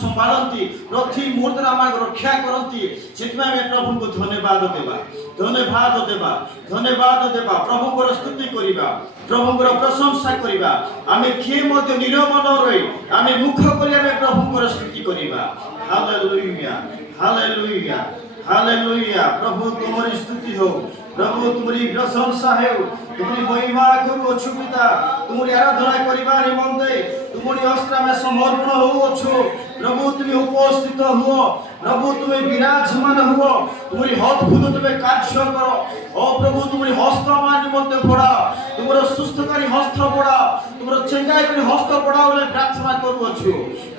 संभालती प्रति मुहूर्त आम रक्षा करती से प्रभु को धन्यवाद देवा धन्यवाद देवा धन्यवाद देवा प्रभु स्तुति करवा प्रभु प्रशंसा करवा आम किए नीरव न रही आम मुख कर प्रभु स्तुति करवा हालेलुया हालेलुया हालेलुया प्रभु तुम्हारी स्तुति हो प्रभु तुम्हारी प्रशंसा हो तुम्हारी महिमा करुछु पिता तुम्हारी आराधना करबा निमंते तुम्हारी हस्ते में समर्पण होछु प्रभु तुम उपस्थित हुओ प्रभु तुम विराजमान हुओ तुम्हारी अद्भुत तुम कार्य करो ओ प्रभु तुम्हारी हस्त मान निमंते बढ़ा तुम्हारा सुस्थकारी हस्त बढ़ा तुम्हारा चंगाई हस्त बढ़ा बोले प्रार्थना करुछु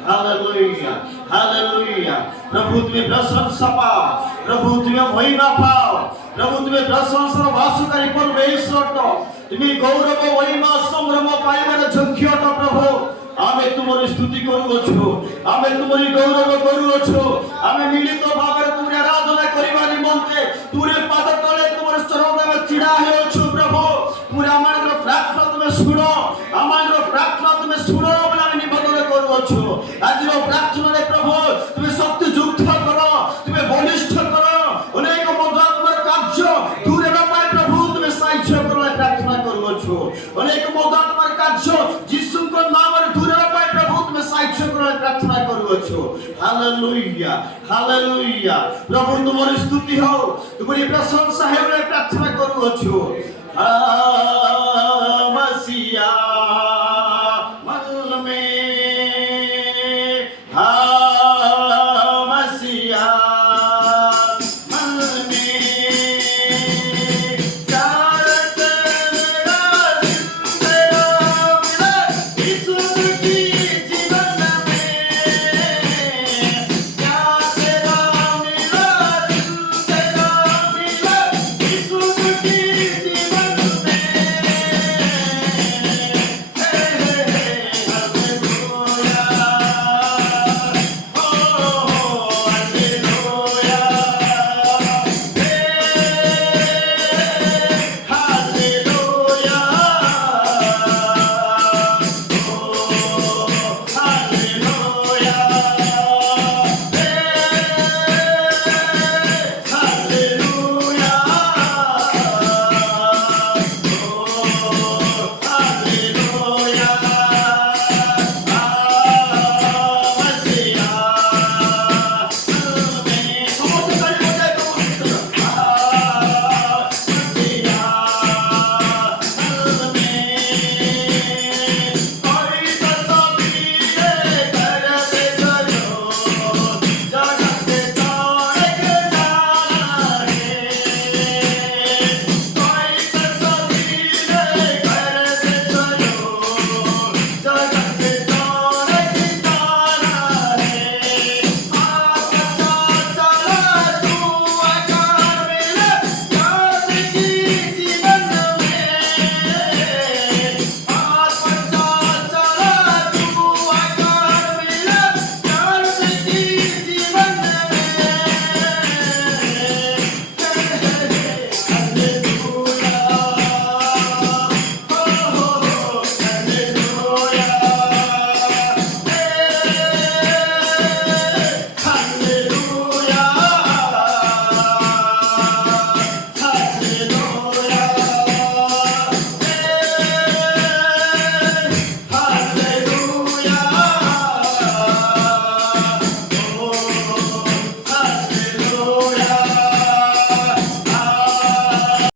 हालेलुया हालेलुया प्रभु तुम प्रशंसा पाओ प्रभु तुम महिमा पाओ प्रभु तुम्हें प्रशंसा भाषुकारी परमेश्वर तुम्हें गौरव महिमा संभ्रम पाइबार योग्य प्रभु आमे तुमरी स्तुति करुछु आमे तुमरी गौरव करुछु आमे मिलित भाव तुमरी आराधना करबा निमंते तुरे पाद तले तुमर चरण में चिड़ा हेछु प्रभु तुमरे आमार प्रार्थना तुमे सुनो आमार प्रार्थना तुमे सुनो बोले आमे निवेदन करुछु आज प्रार्थना रे प्रभु तुमे शक्ति युक्त करो तुमे बलिष्ठ करो अनेक दूर प्रभु तुम्हें साहाय्य करने प्रार्थना करुछु अनेक मदात्मार कार्य यीशु को नाम दूर प्रभु तुम्हें साहाय्य करने प्रार्थना करुछु हालेलुया हालेलुया प्रभु तुम्हारी स्तुति हो तुम्हारी प्रशंसा हो प्रार्थना करुछु मसीहा